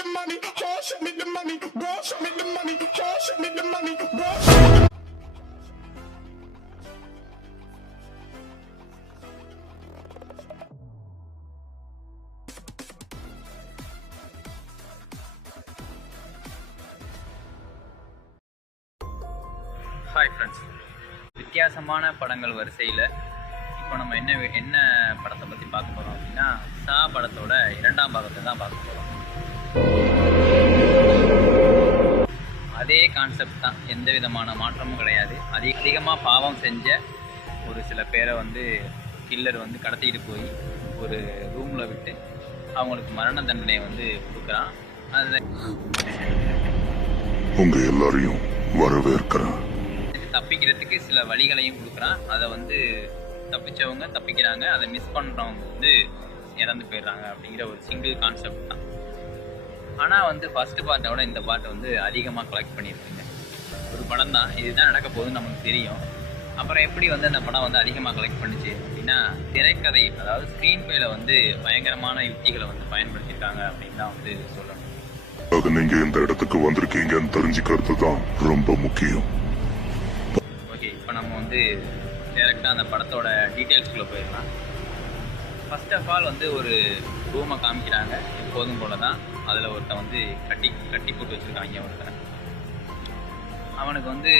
the money, oh, show me the money, bro, show me the money, oh, show me the money, bro, show me the hi friends, வித்தியாசமான படங்கள் வரிசையில் இப்போ நம்ம என்ன படத்தை பற்றி பார்க்க போகிறோம் அப்படின்னா, சா படத்தோட 2ஆம் பாகத்தை தான் பார்க்க போகிறோம். அதே கான்செப்ட் தான், எந்த விதமான மாற்றமும் கிடையாது. அதிகமாக பாவம் செஞ்ச ஒரு சில பேரை கில்லர் கடத்திட்டு போய் ஒரு ரூமில் விட்டு அவங்களுக்கு மரண தண்டனையை கொடுக்குறான். அதில் உங்கள் எல்லாரையும் வரவேற்கிறேன். தப்பிக்கிறதுக்கு சில வழிகளையும் கொடுக்குறான். அதை தப்பிச்சவங்க தப்பிக்கிறாங்க, அதை மிஸ் பண்ணுறவங்க இறந்து போயிடுறாங்க அப்படிங்கிற ஒரு சிங்கிள் கான்செப்ட் தான். ஆனால் ஃபஸ்ட்டு பார்ட்டை விட இந்த பார்ட்டை அதிகமாக கலெக்ட் பண்ணியிருக்குங்க. ஒரு படம் தான், இதுதான் நடக்க போகுதுன்னு நமக்கு தெரியும். அப்புறம் எப்படி அந்த படம் அதிகமாக கலெக்ட் பண்ணிச்சு அப்படின்னா, திரைக்கதை, அதாவது ஸ்க்ரீன் பிளேல பயங்கரமான யுக்திகளை பயன்படுத்தியிருக்காங்க அப்படின்னு தான் சொல்லணும். அது நீங்க இந்த இடத்துக்கு வந்திருக்கீங்கன்னு தெரிஞ்சுக்கிறது தான் ரொம்ப முக்கியம். இப்போ நம்ம டேரெக்டாக அந்த படத்தோட டீட்டெயில்ஸ்குள்ளே போயிடலாம். ஃபர்ஸ்ட் ஆஃப் ஆல் ஒரு ரூமை காமிக்கிறாங்க. எப்போதும் போல தான் அதில் ஒருத்தன் கட்டி போட்டு வச்சுருக்காங்க. ஒருத்தன் அவனுக்கு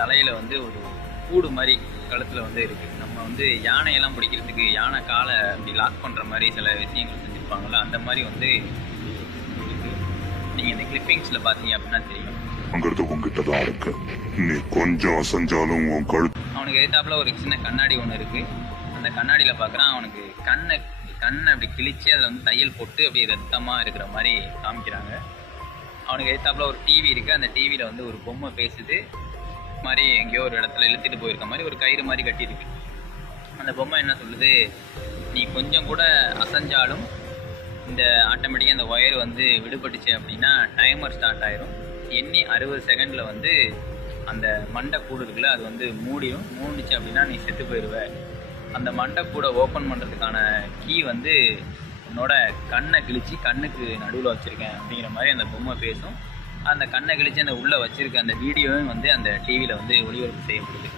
தலையில் ஒரு கூடு மாதிரி கழுத்தில் இருக்குது. நம்ம யானையெல்லாம் பிடிக்கிறதுக்கு யானை காலை அப்படி லாக் பண்ணுற மாதிரி சில விஷயங்கள் செஞ்சுருப்பாங்கள்ல, அந்த மாதிரி இருக்குது. நீங்கள் இந்த கிளிப்பிங்ஸில் பார்த்தீங்க அப்படின்னா தெரியும். உங்ககிட்ட தான் இருக்கு. நீ கொஞ்சம் அசஞ்சாலும் உன் கழுத்து. அவனுக்கு எதிர்த்தாப்புல ஒரு சின்ன கண்ணாடி ஒன்று இருக்கு. அந்த கண்ணாடியில் பார்க்குறான். அவனுக்கு கண்ணை அப்படி கிழிச்சு அதில் தையல் போட்டு அப்படியே ரத்தமாக இருக்கிற மாதிரி காமிக்கிறாங்க. அவனுக்கு எதிர்த்தாப்புல ஒரு டிவி இருக்குது. அந்த டிவியில் ஒரு பொம்மை பேசுது மாதிரி, எங்கேயோ ஒரு இடத்துல இழுத்துட்டு போயிருக்க மாதிரி ஒரு கயிறு மாதிரி கட்டியிருக்கு. அந்த பொம்மை என்ன சொல்லுது, நீ கொஞ்சம் கூட அசைஞ்சாலும் இந்த ஆட்டோமேட்டிக்காக அந்த ஒயர் விடுபட்டுச்சு அப்படின்னா டைமர் ஸ்டார்ட் ஆயிரும். எண்ணி 60 செகண்டில் அந்த மண்டை கூடு இருக்குல்ல, அது மூடிடும். மூடிச்சு அப்படின்னா நீ செத்து போயிடுவ. அந்த மண்டை கூடை ஓப்பன் பண்ணுறதுக்கான கீ உன்னோட கண்ணை கிழிச்சு கண்ணுக்கு நடுவில் வச்சுருக்கேன் அப்படிங்கிற மாதிரி அந்த பொம்மை பேசும். அந்த கண்ணை கிழிச்சு அந்த உள்ளே வச்சுருக்க அந்த வீடியோவும் அந்த டிவியில் ஒளிபரப்பு செய்யப்படுது.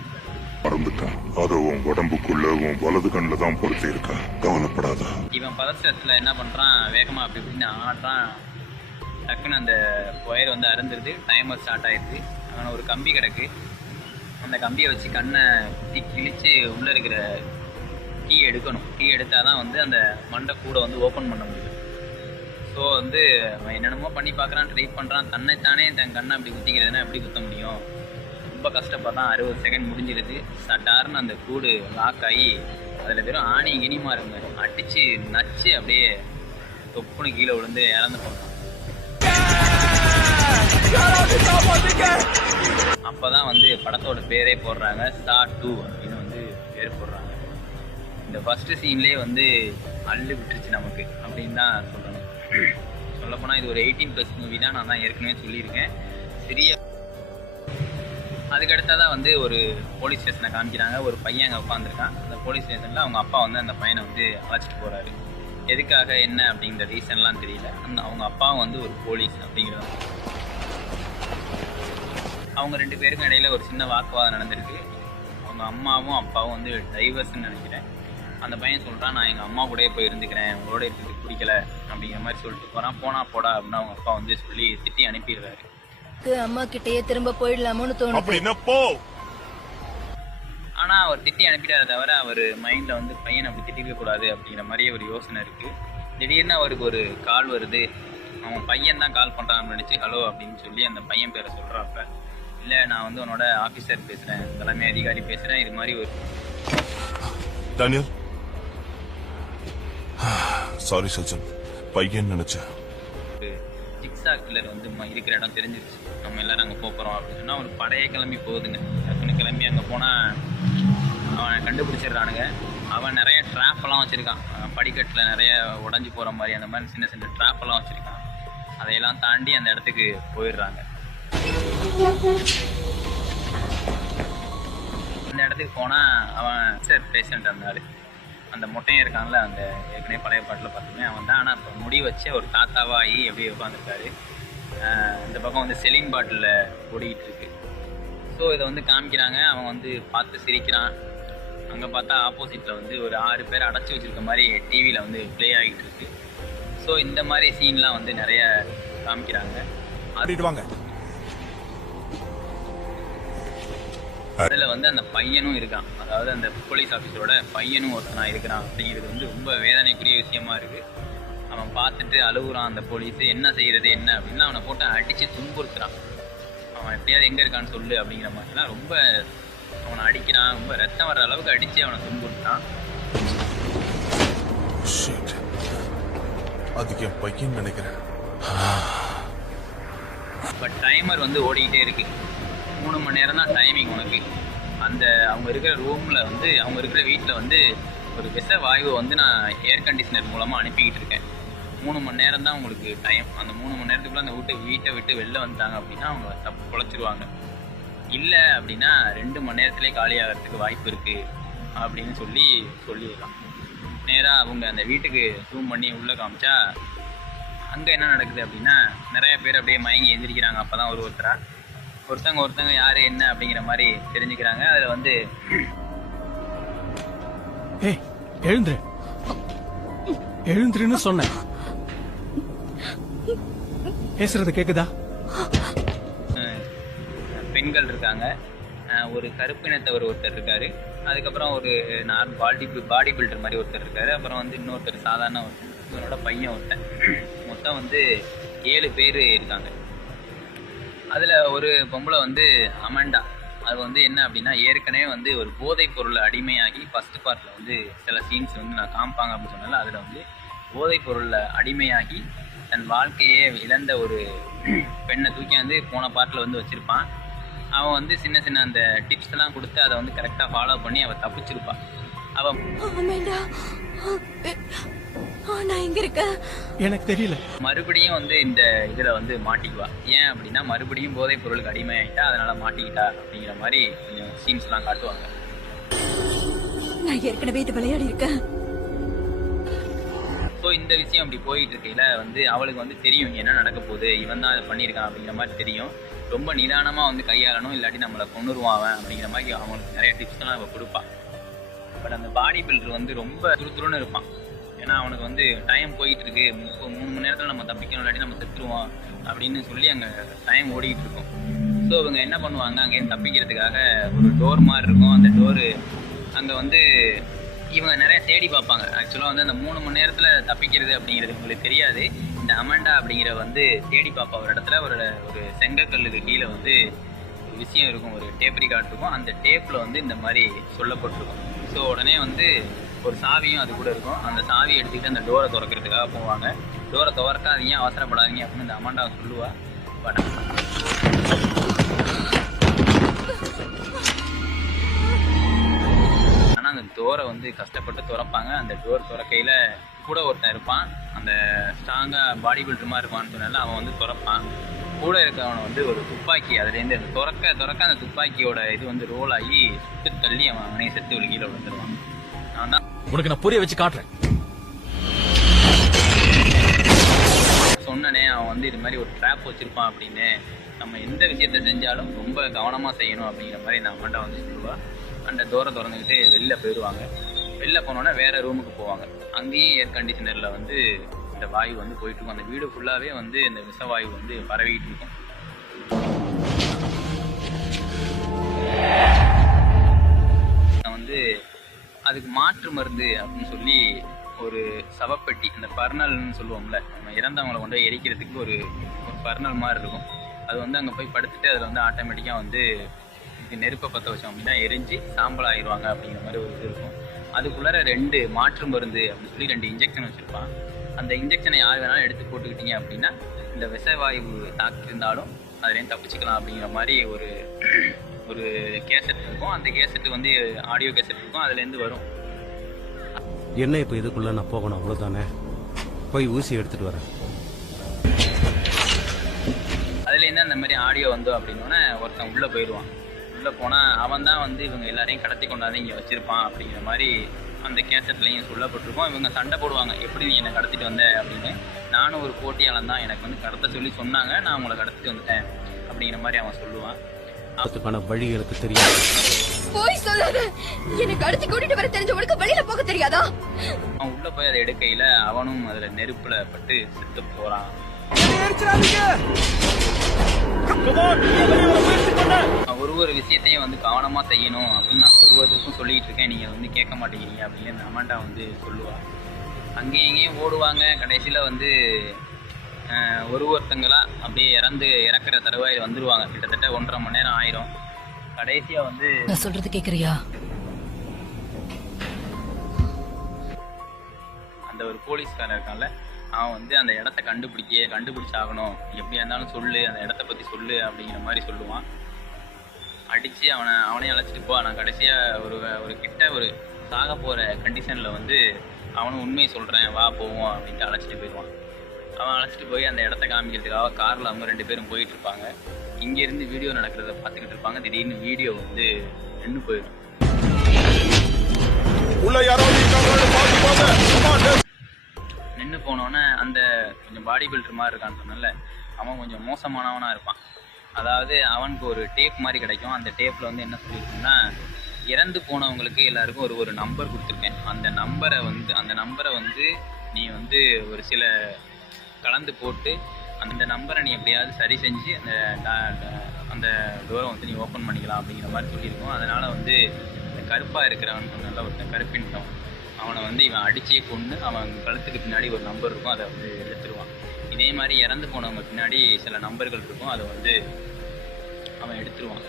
மறந்துட்டேன், அதை உன் உடம்புக்குள்ள உன் வலது கண்ணில் தான் பொறுத்து இருக்க, கவலைப்படாத. இவன் பதற்றத்தில் என்ன பண்ணுறான், வேகமாக அப்படி இப்படின்னு ஆடுறான். டக்குன்னு அந்த ஒயர் அறுந்துருது. டைமர் ஸ்டார்ட் ஆகிடுது. அவனை ஒரு கம்பி கிடக்கு. அந்த கம்பியை வச்சு கண்ணை கிழிச்சு உள்ளே இருக்கிற கீ எடுக்கணும். கீ எடுத்தால் தான் அந்த மண்டை கூட ஓப்பன் பண்ண முடியும். ஸோ அவன் என்னென்னமோ பண்ணி பார்க்குறான், ட்ரை பண்ணுறான். தன்னைத்தானே தன் கண்ணை அப்படி குத்திக்கிறதுனா எப்படி குத்த முடியும்? ரொம்ப கஷ்டப்படுறான். 60 செகண்ட் முடிஞ்சிருது. சட்டாருன்னு அந்த கூடு லாக் ஆகி அதில் வெறும் ஆணி இனிமா இருங்க அடித்து நச்சு அப்படியே தொப்புன்னு கீழே விழுந்து இறந்து போகிறான். அப்போதான் படத்தோட பேரே போடுறாங்க, சா 2 அப்படின்னு பேர் போடுறாங்க. இந்த ஃபஸ்ட்டு சீன்லேயே அள்ளு விட்டுருச்சு நமக்கு அப்படின்னு தான் சொல்லணும். சொல்லப்போனால் இது ஒரு 18+ மூவி தான். நான் தான் ஏற்கனவே சொல்லியிருக்கேன். சிறிய அதுக்கடுத்தான் ஒரு போலீஸ் ஸ்டேஷனை காமிக்கிறாங்க. ஒரு பையன் அங்கே உட்காந்துருக்கான். அந்த போலீஸ் ஸ்டேஷனில் அவங்க அப்பா அந்த பையனை அழைச்சிட்டு போகிறாரு. எதுக்காக என்ன அப்படிங்கிற ரீசன்லாம் தெரியல. அவங்க அப்பாவும் ஒரு போலீஸ் அப்படிங்கிறது. அவங்க 2 பேருக்கும் இடையில ஒரு சின்ன வாக்குவாதம் நடந்திருக்கு. அவங்க அம்மாவும் அப்பாவும் டைவர்ஸ்ன்னு நினைக்கிறேன். அந்த பையன் சொல்கிறான், நான் எங்கள் அம்மா கூடயே போய் இருந்துக்கிறேன், உங்களோட இருக்கிறதுக்கு பிடிக்கல அப்படிங்கிற மாதிரி சொல்லிட்டு போகிறான். போடா அப்படின்னு அவங்க அப்பா சொல்லி திட்டி அனுப்பிடுறாரு. அம்மா கிட்டயே திரும்ப போயிடலாமோன்னு தோணுது. ஆனால் அவர் திட்டி அனுப்பிட்டார தவிர அவர் மைண்டில் பையன் அப்படி திட்டிக்க கூடாது அப்படிங்கிற மாதிரி ஒரு யோசனை இருக்குது. திடீர்னு அவருக்கு ஒரு கால் வருது. அவன் பையன் தான் கால் பண்ணுறான்னு நினச்சி ஹலோ அப்படின்னு சொல்லி அந்த பையன் பேரை சொல்கிறாப்ப, இல்லை நான் உன்னோட ஆஃபீஸர் பேசுகிறேன், தலைமை அதிகாரி பேசுகிறேன், இது மாதிரி ஒரு டேனியல். சாரி சஜன், பையன் நினச்சேன். ஒரு ஜிக்ஸா கில்லர் இருக்கிற இடம் தெரிஞ்சிருச்சு. நம்ம எல்லாரும் அங்கே போகிறோம் அப்படின்னு சொன்னால் ஒரு படையே கிளம்பி போகுதுங்க. டக்குன்னு கிளம்பி அங்கே போனால் அவனை கண்டுபிடிச்சிடுறானுங்க. அவன் நிறைய ட்ராப்பெல்லாம் வச்சுருக்கான். படிக்கட்டில் நிறைய உடஞ்சி போகிற மாதிரி அந்த மாதிரி சின்ன சின்ன ட்ராப்பெல்லாம் வச்சுருக்கான். அதையெல்லாம் தாண்டி அந்த இடத்துக்கு போயிடுறாங்க. அந்த இடத்துக்கு போனால் அவன் பேஷண்ட், அந்த மொட்டையும் இருக்காங்கள, அந்த ஏற்கனவே பழைய பாட்டில் பார்த்தீங்கன்னா அவன் தான். ஆனால் இப்போ முடி வச்சு ஒரு தாத்தாவாகி அப்படியே உட்காந்துருக்காரு. இந்த பக்கம் வந்து செலின் பாட்டிலில் ஓடிக்கிட்டு இருக்கு. ஸோ இதை வந்து காமிக்கிறாங்க. அவன் வந்து பார்த்து சிரிக்கிறான். அங்கே பார்த்தா ஆப்போசிட்டில் வந்து ஒரு 6 பேர் அடைச்சி வச்சுருக்க மாதிரி டிவியில் வந்து ப்ளே ஆகிட்டு இருக்கு. ஸோ இந்த மாதிரி சீன்லாம் வந்து நிறைய காமிக்கிறாங்க. வாங்க. அதில் வந்து அந்த பையனும் இருக்கான், அதாவது அந்த போலீஸ் ஆஃபீஸரோட பையனும் ஒருத்தனாக இருக்கிறான் அப்படிங்கிறது வந்து ரொம்ப வேதனைக்குரிய விஷயமா இருக்குது. அவன் பார்த்துட்டு அழுகுறான். அந்த போலீஸு என்ன செய்கிறது என்ன அப்படின்னா அவனை போட்டு அடித்து துன்புறுத்துறான். அவன் எப்படியாவது எங்கே இருக்கான்னு சொல்லு அப்படிங்கிற மாதிரிலாம் ரொம்ப அவனை அடிக்கிறான். ரொம்ப ரத்தம் வர்ற அளவுக்கு அடித்து அவனை துன்புறுத்துறான். அதுக்கு என் பையன் நினைக்கிறேன். பட் டைமர் வந்து ஓடிக்கிட்டே இருக்கு. 3 மணி நேரம் தான் டைமிங் உனக்கு. அந்த அவங்க இருக்கிற ரூமில் வந்து அவங்க இருக்கிற வீட்டில் வந்து ஒரு விஷ வாயுவை வந்து நான் ஏர் கண்டிஷனர் மூலமாக அனுப்பிக்கிட்டு இருக்கேன். 3 மணி நேரம் தான் உங்களுக்கு டைம். அந்த 3 மணி நேரத்துக்குள்ளே அந்த வீட்டை விட்டு வெளில வந்துட்டாங்க அப்படின்னா அவங்க குலைச்சிருவாங்க. இல்லை அப்படின்னா 2 மணி நேரத்துலேயே காலியாகிறதுக்கு வாய்ப்பு இருக்குது அப்படின்னு சொல்லிடலாம். நேராக அவங்க அந்த வீட்டுக்கு ஜூம் பண்ணி உள்ளே காமிச்சா அங்கே என்ன நடக்குது அப்படின்னா நிறைய பேர் அப்படியே மயங்கி எந்திரிக்கிறாங்க. அப்போ தான் ஒருத்தங்க யார் என்ன அப்படிங்கிற மாதிரி தெரிஞ்சுக்கிறாங்க. அதில் வந்து எழுந்துருன்னு சொன்னேன். பேசுறது கேக்குதா? பெண்கள் இருக்காங்க. ஒரு கருப்பினத்தவர் ஒருத்தர் இருக்காரு. அதுக்கப்புறம் ஒரு பாடி பில்டர் மாதிரி ஒருத்தர் இருக்காரு. அப்புறம் வந்து இன்னொருத்தர் சாதாரண ஒருத்தரோட பையன் ஒருத்தன். மொத்தம் வந்து 7 பேர் இருக்காங்க. அதில் ஒரு பொம்பளை வந்து அமண்டா. அது வந்து என்ன அப்படின்னா ஏற்கனவே வந்து ஒரு போதைப் பொருள் அடிமையாகி ஃபஸ்ட்டு பார்ட்டில் வந்து சில சீன்ஸ் வந்து நான் காமிப்பாங்க அப்படின்னு சொன்னால அதில் வந்து போதைப் பொருளில் அடிமையாகி தன் வாழ்க்கையே இழந்த ஒரு பெண்ணை தூக்கி வந்து போன பார்ட்டில் வந்து வச்சுருப்பான். அவன் வந்து சின்ன சின்ன அந்த டிப்ஸ் எல்லாம் கொடுத்து அதை வந்து கரெக்டாக ஃபாலோ பண்ணி அவள் தப்பிச்சிருப்பான். அவன் எனக்கு தெரியல. மறுபடியும் வந்து இந்த இதில் வந்து மாட்டிக்குவா. ஏன் அப்படின்னா மறுபடியும் போதைப் பொருளுக்கு அடிமையாயிட்டா, அதனால மாட்டிக்கிட்டா அப்படிங்கிற மாதிரி கொஞ்சம் சீன்ஸ்லாம் காட்டுவாங்க. நான் ஏற்கனவே இது விளையாடி இருக்கேன். ஸோ இந்த விஷயம் அப்படி போயிட்டு இருக்கையில வந்து அவளுக்கு வந்து தெரியும் என்ன நடக்க போகுது, இவன் தான் அதை பண்ணியிருக்கான் அப்படிங்கிற மாதிரி தெரியும். ரொம்ப நிதானமாக வந்து கையாளணும், இல்லாட்டி நம்மளை கொண்டுருவான் அவன் அப்படிங்கிற மாதிரி அவங்களுக்கு நிறைய டிப்ஸ்லாம் அவள் கொடுப்பான். பட் அந்த பாடி பில்டர் வந்து ரொம்ப துருதுருன்னு இருப்பான். ஏன்னா அவனுக்கு வந்து டைம் போயிட்டு இருக்கு, 3 மணி நேரத்தில் நம்ம தப்பிக்கணும், இல்லாட்டி நம்ம செத்துருவோம் அப்படின்னு சொல்லி அங்கே டைம் ஓடிக்கிட்டு இருக்கும். ஸோ இவங்க என்ன பண்ணுவாங்க, அங்கேருந்து தப்பிக்கிறதுக்காக ஒரு டோர் மாதிரி இருக்கும். அந்த டோரு அங்கே வந்து இவங்க நிறைய தேடி பார்ப்பாங்க. ஆக்சுவலாக வந்து அந்த 3 மணி நேரத்தில் தப்பிக்கிறது அப்படிங்கிறது உங்களுக்கு தெரியாது. இந்த அமண்டா அப்படிங்கிற வந்து தேடி பார்ப்பா ஒரு இடத்துல ஒரு செங்கக்கல்லுக்கு கீழே வந்து ஒரு விஷயம் இருக்கும், ஒரு டேப் ரிகார்ட் இருக்கும். அந்த டேப்பில் வந்து இந்த மாதிரி சொல்லப்பட்டிருக்கும். ஸோ உடனே வந்து ஒரு சாவியும் அது கூட இருக்கும். அந்த சாவியை எடுத்துக்கிட்டு அந்த டோரை திறக்கிறதுக்காக போவாங்க. டோரை திறக்காதீங்க, அவசரப்படாதீங்க அப்படின்னு இந்த அமண்டா சொல்லுவா. பட் ஆனால் அந்த டோரை வந்து கஷ்டப்பட்டு திறப்பாங்க. அந்த டோர் திறக்கையில் கூட ஒருத்தன் இருப்பான், அந்த ஸ்ட்ராங்காக பாடி பில்டர் மாதிரி இருப்பான்னு சொன்னால அவன் வந்து திறப்பான். கூட இருக்கவனை வந்து ஒரு துப்பாக்கி அதுலேருந்து அந்த திறக்க அந்த துப்பாக்கியோட இது வந்து ரோல் ஆகி சுட்டு தள்ளி அவனை செத்து ஒரு கீழே விழுந்துருவான். நான் தான் உனக்கு நான் புரிய வச்சு காட்டுறேன். சொன்னனே அவன் வந்து இது மாதிரி ஒரு ட்ராப் வச்சிருப்பான் அப்படின்னு. நம்ம எந்த விஷயத்த செஞ்சாலும் ரொம்ப கவனமாக செய்யணும் அப்படிங்கிற மாதிரி நான் அவன்கிட்ட வந்து சொல்லுவாள். அந்த டோரை திறந்துக்கிட்டு வெளில போயிடுவாங்க. வெளில போனோன்னா வேறு ரூமுக்கு போவாங்க. அங்கேயும் ஏர் கண்டிஷனரில் வந்து இந்த வாயு வந்து போயிட்டுருக்கும். அந்த வீடு ஃபுல்லாகவே வந்து இந்த விஷவாயு வந்து பரவிட்டு இருக்கும். வந்து அதுக்கு மாற்று மருந்து அப்படின்னு சொல்லி ஒரு சவப்பெட்டி, அந்த பர்னல்னு சொல்லுவோம்ல, நம்ம இறந்தவங்களை கொண்டு போய் எரிக்கிறதுக்கு ஒரு பர்னல் மாதிரி இருக்கும். அது வந்து அங்கே போய் படுத்துட்டு அதில் வந்து ஆட்டோமேட்டிக்காக வந்து நெருப்பை பற்ற வச்சோம் அப்படின்னா எரிஞ்சு சாம்பல் ஆயிடுவாங்க அப்படிங்கிற மாதிரி ஒரு இது இருக்கும். அதுக்குள்ளார 2 மாற்று மருந்து அப்படின்னு சொல்லி 2 இன்ஜெக்ஷன் வச்சுருப்பான். அந்த இன்ஜெக்ஷனை யார் வேணாலும் எடுத்து போட்டுக்கிட்டீங்க அப்படின்னா இந்த விஷவாயு தாக்கியிருந்தாலும் அதுலேருந்து தப்பிச்சுக்கலாம் அப்படிங்கிற மாதிரி ஒரு கேசட் இருக்கும். அந்த கேசட் வந்து ஆடியோ கேசட் இருக்கும், அதுலேருந்து வரும். என்ன இப்போ இதுக்குள்ள நான் போகணும், அவ்வளோதானே? போய் ஊசி எடுத்துட்டு வரேன். அதுலேருந்து அந்த மாதிரி ஆடியோ வந்தோம் அப்படின்னோடனே ஒருத்தன் உள்ளே போயிடுவான். உள்ளே போனால் அவன் தான் வந்து இவங்க எல்லாரையும் கடத்தி கொண்டாந்து இங்கே வச்சுருப்பான் அப்படிங்கிற மாதிரி அந்த கேசட்லையும் சொல்லப்பட்டிருக்கோம். இவங்க சண்டை போடுவாங்க, எப்படி நீ என்னை கடத்திட்டு வந்த அப்படின்னு. நானும் ஒரு போட்டியாளன் தான், எனக்கு வந்து கடத்த சொல்லி சொன்னாங்க, நான் உங்களை கடத்திட்டு வந்துட்டேன் அப்படிங்கிற மாதிரி அவன் சொல்லுவான். அதுக்கான வழி எனக்கு தெரியாது. போய் சொல்லாத. எனக்கு அடுத்து கூட்டிட்டு வர தெரிஞ்ச உனக்கு வெளியில போக தெரியாதா? அவன் உள்ள போய் அதை எடுக்கையில அவனும் அதுல நெருப்புல பட்டு செத்து போறான். ஒரு விஷயத்தையும் வந்து கவனமா செய்யணும் அப்படின்னு நான் ஒருவருக்கும் சொல்லிட்டு இருக்கேன், நீங்க வந்து கேட்க மாட்டேங்கிறீங்க அப்படின்னு அந்த அமாண்டா வந்து சொல்லுவா. அங்கேயும் இங்கேயும் ஓடுவாங்க. கடைசியில வந்து ஒருத்தங்களா அப்படியே இறக்குற தருவாயில் வந்துருவாங்க. கிட்டத்தட்ட 1.5 மணி நேரம் ஆயிரும். கடைசியா வந்து நான் சொல்றது கேக்குறியா? அந்த ஒரு போலீஸ்காரன் இருக்கான்ல, அவன் வந்து அந்த இடத்த கண்டுபிடிச்சாகணும், எப்படியா இருந்தாலும் சொல்லு, அந்த இடத்த பத்தி சொல்லு அப்படிங்கிற மாதிரி சொல்லுவான். அடிச்சு அவனையும் அழைச்சிட்டு போ. நான் கடைசியா ஒரு கிட்ட ஒரு சாக போற கண்டிஷன்ல வந்து அவனும் உண்மையை சொல்றேன், வா போவோம் அப்படின்ட்டு அழைச்சிட்டு போயிடுவான். அவன் அழைச்சிட்டு போய் அந்த இடத்த காமிக்கிறதுக்காக கார்ல அவங்க 2 பேரும் போயிட்டு இருப்பாங்க. இங்க இருந்து வீடியோ நடக்கிறத பார்த்துக்கிட்டு இருப்பாங்க. திடீர்னு வீடியோ வந்து நின்று போயிடும். நின்று போனோன்னே அந்த கொஞ்சம் பாடி பில்டர் மாதிரி இருக்கான்னு சொன்னல, அவன் கொஞ்சம் மோசமானவனா இருப்பான். அதாவது அவனுக்கு ஒரு டேப் மாதிரி கிடைக்கும். அந்த டேப்ல வந்து என்ன சொல்லியிருக்கோம்னா, இறந்து போனவங்களுக்கு எல்லாருக்கும் ஒரு நம்பர் கொடுத்துருக்கேன். அந்த நம்பரை வந்து நீ வந்து ஒரு சில கலந்து போட்டு அந்த நம்பரை நீ எப்படியாவது சரி செஞ்சு அந்த டோரை வந்து நீ ஓப்பன் பண்ணிக்கலாம் அப்படிங்கிற மாதிரி சொல்லியிருக்கோம். அதனால வந்து இந்த கருப்பாக இருக்கிறவன் சொன்னால ஒருத்தன் கருப்பின்ட்டவன், அவனை வந்து இவன் அடிச்சே கொண்டு அவன் கழுத்துக்கு பின்னாடி ஒரு நம்பர் இருக்கும், அதை வந்து எடுத்துருவான். இதே மாதிரி இறந்து போனவங்க பின்னாடி சில நம்பர்கள் இருக்கும், அதை வந்து அவன் எடுத்துருவான்.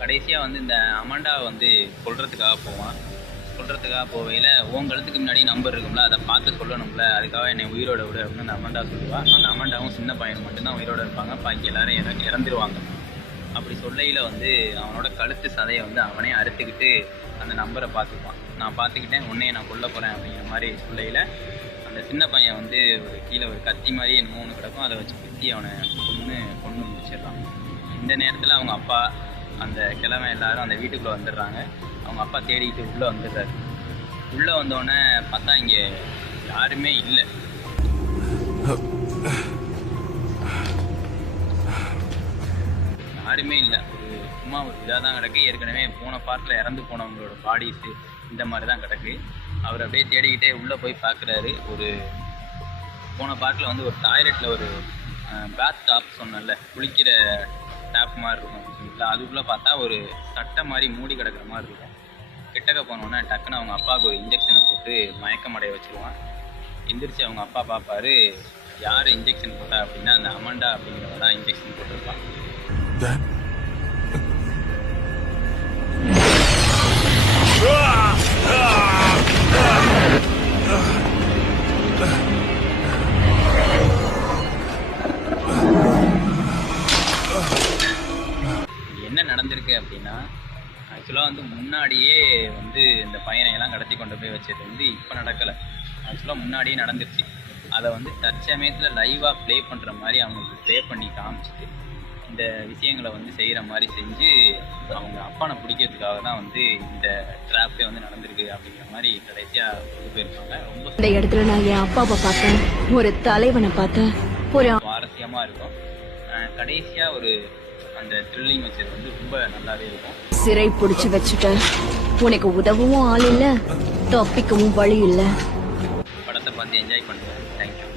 கடைசியாக வந்து இந்த அமாண்டாவை வந்து கொல்றதுக்காக போவையில் உன் கழுத்துக்கு முன்னாடி நம்பர் இருக்கும்ல, அதை பார்த்து சொல்லணும்ல, அதுக்காக என்னை உயிரோட விடு அப்படின்னு அந்த அமாண்டா சொல்லுவாள். அந்த அமாண்டாவும் சின்ன பையன் மட்டும்தான் உயிரோட இருப்பாங்க, பாக்கி எல்லாரும் இறந்துருவாங்க. அப்படி சொல்லையில் வந்து அவனோட கழுத்து சதையை வந்து அவனே அறுத்துக்கிட்டு அந்த நம்பரை பார்த்துக்குவான். நான் பார்த்துக்கிட்டேன், உன்னையை நான் கொல்ல போகிறேன் அப்படிங்கிற மாதிரி சொல்லையில் அந்த சின்ன பையன் வந்து கீழே ஒரு கத்தி மாதிரி என்னமோ ஒன்று கிடக்கும், அதை வச்சு குத்தி அவனை கொண்டு முடிச்சிடறான். இந்த நேரத்தில் அவங்க அப்பா அந்த கிழமை எல்லாரும் அந்த வீட்டுக்குள்ளே வந்துடுறாங்க. அவங்க அப்பா தேடிக்கிட்டு உள்ளே வந்துடுறாரு. உள்ளே வந்தோடனே பார்த்தா இங்கே யாருமே இல்லை. சும்மா ஒரு இதாக தான் கிடக்கு. ஏற்கனவே போன பார்ட்டில் இறந்து போனவங்களோட பாடிஸு இந்த மாதிரி தான் கிடக்கு. அவர் அப்படியே தேடிக்கிட்டே உள்ளே போய் பார்க்குறாரு. போன பார்ட்டில் வந்து ஒரு டாய்லெட்டில் ஒரு பேத் டாப் சொன்னல, குளிக்கிற டேப் மாதிரி இருக்கும் அப்படின்னு சொல்லிட்டு, அதுக்குள்ளே பார்த்தா ஒரு சட்டை மாதிரி மூடி கிடக்கிற மாதிரி இருக்கும். கிட்டக்க போனோன்னே டக்குன்னு அவங்க அப்பாவுக்கு ஒரு இன்ஜெக்ஷனை போட்டு மயக்கமடைய வச்சுருவான். எந்திரிச்சு அவங்க அப்பா பார்ப்பாரு, யார் இன்ஜெக்ஷன் போட்டா அப்படின்னா அந்த அமாண்டா அப்படிங்கிறவங்க தான் இன்ஜெக்ஷன் போட்டிருப்பான். என்ன நடந்திருக்கு அப்படின்னா, ஆக்சுவலாக வந்து முன்னாடியே வந்து இந்த பையனையெல்லாம் கடத்தி கொண்டு போய் வச்சது வந்து இப்போ நடக்கலை. ஆக்சுவலாக முன்னாடியே நடந்துருச்சு. அதை வந்து தற்சமயத்தில் லைவாக ப்ளே பண்ணுற மாதிரி அவங்களுக்கு ப்ளே பண்ணி காமிச்சிட்டு இந்த விஷயங்களை வந்து செய்கிற மாதிரி செஞ்சு அவங்க அப்பானை பிடிக்கிறதுக்காக தான் வந்து இந்த ட்ராப்பே வந்து நடந்திருக்கு அப்படிங்கிற மாதிரி கடைசியாக கொண்டு போயிருக்காங்க. ரொம்ப இந்த இடத்துல நான் என் அப்பாவை பார்த்தேன், ஒரு தலைவனை பார்த்தேன், ஒரு சுவாரஸ்யமாக இருக்கும். கடைசியாக ஒரு அந்த த்ரில்லிங் வச்சது வந்து ரொம்ப நல்லாவே இருக்கும். சிறை பிடிச்சு வச்சுட்ட, உனக்கு உதவும் ஆள் இல்ல, தப்பிக்கவும் வழி இல்ல. படத்தை பார்த்து என்ஜாய் பண்ணுவேன். தேங்க்யூ.